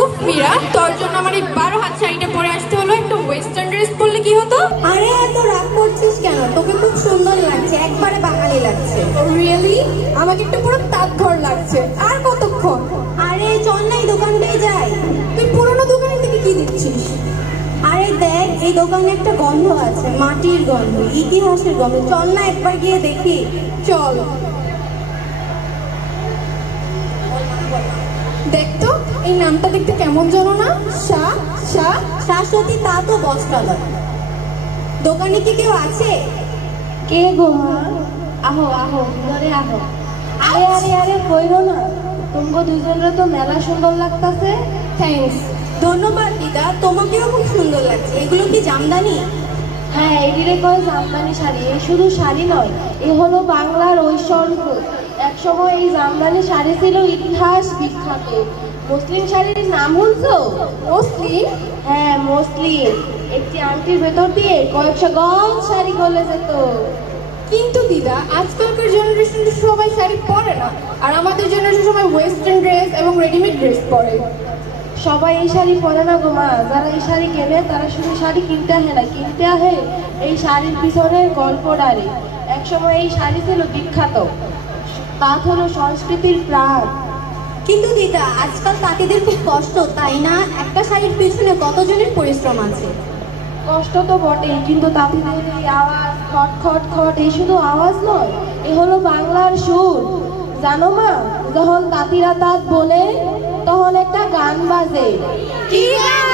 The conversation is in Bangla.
উফ মীরা, তোর জন্য আমার এই 12 হাত শাড়িটা পরে আসতে হলো। একটু ওয়েস্টার্ন ড্রেস পরলে কি হতো? আরে এত রাগ করছিস কেন? তোকে খুব সুন্দর লাগছে, একবারে বাঙালি লাগছে। রিয়েলি? আমাকে একটু পুরো তাঁতঘর লাগছে। আর কতক্ষণ? আরে চল না এই দোকানটাই যাই। তুই পুরোনো দোকানের থেকে কি দিচ্ছিস? আরে দেখ, এই দোকানে একটা গন্ধ আছে, মাটির গন্ধ, ইতিহাসের গন্ধ। চল না একবার গিয়ে দেখি। চল। দেখতো এই নামটা দেখতে কেমন জানো না? শাশ্বতী, তা তো বস্ত্রালয়। দোকানে কি কেউ আছে? কে গো মা? আহো আহো, ঘরে আহো। আরে আরে আরে, কইরো না। তোমগো দুজনের তো মেলা সুন্দর লাগতাছে। থ্যাঙ্কস। ধন্যবাদ দিদা, তোমাকেও খুব সুন্দর লাগছে। এগুলো কি জামদানি? হ্যাঁ, এটিরে কয় জামদানি শাড়ি। এই শুধু শাড়ি নয়, এ হলো বাংলার ঐশ্বর্য। একসময় এই জামদানি শাড়ি ছিল ইতিহাস বিখ্যাত। মসলিন শাড়ির নাম শুনছো? মুসলিম? হ্যাঁ, মসলিন। একটি আংটির ভেতর দিয়ে কয়েকশো গজ শাড়ি গলে যেত। কিন্তু দিদা, আজকালকার জেনারেশন তো সবাই শাড়ি পরে না, আর আমাদের জেনারেশন সবাই ওয়েস্টার্ন ড্রেস এবং রেডিমেড ড্রেস পরে। সবাই এই শাড়ি পরে না গো মা। যারা এই শাড়ি কেনে তারা শুধু শাড়ি কিনতে আসে না, কিনতে আসে এই শাড়ির পিছনের গল্পটারে। একসময় এই শাড়ি ছিল বিখ্যাত। তাঁত হলো সংস্কৃতির প্রাণ। কিন্তু দিদা, আজকাল তাঁতিদের খুব কষ্ট, তাই না? একটা শাড়ির পিছনে কতজনের পরিশ্রম আছে। কষ্ট তো বটেই, কিন্তু তাঁতিদের এই আওয়াজ, খট খট খট, এই শুধু আওয়াজ নয়, এ হলো বাংলার সুর। জানো মা, যখন তাঁতিরা তাঁত বলে তখন একটা গান বাজে। কি গান?